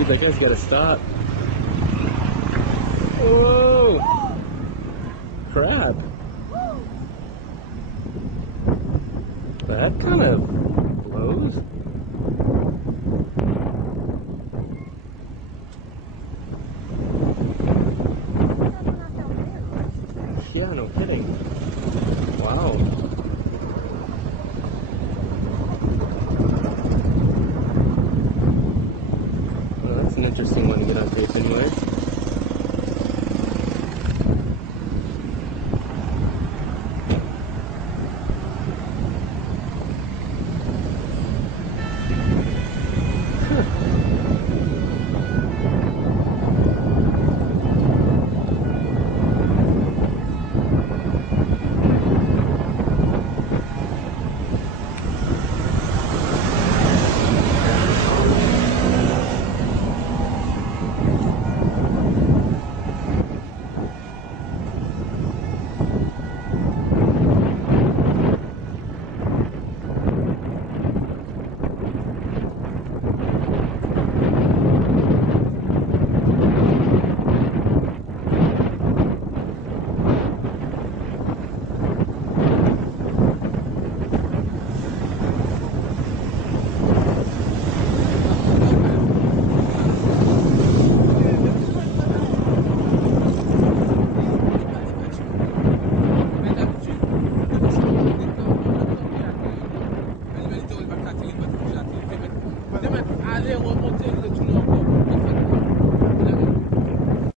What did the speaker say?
Dude, that guy's gotta stop. Whoa! Crap. That kind of blows. Yeah, no kidding. Wow. Well, that's an interesting one to get on tape anyway. Allez remonter le tout long.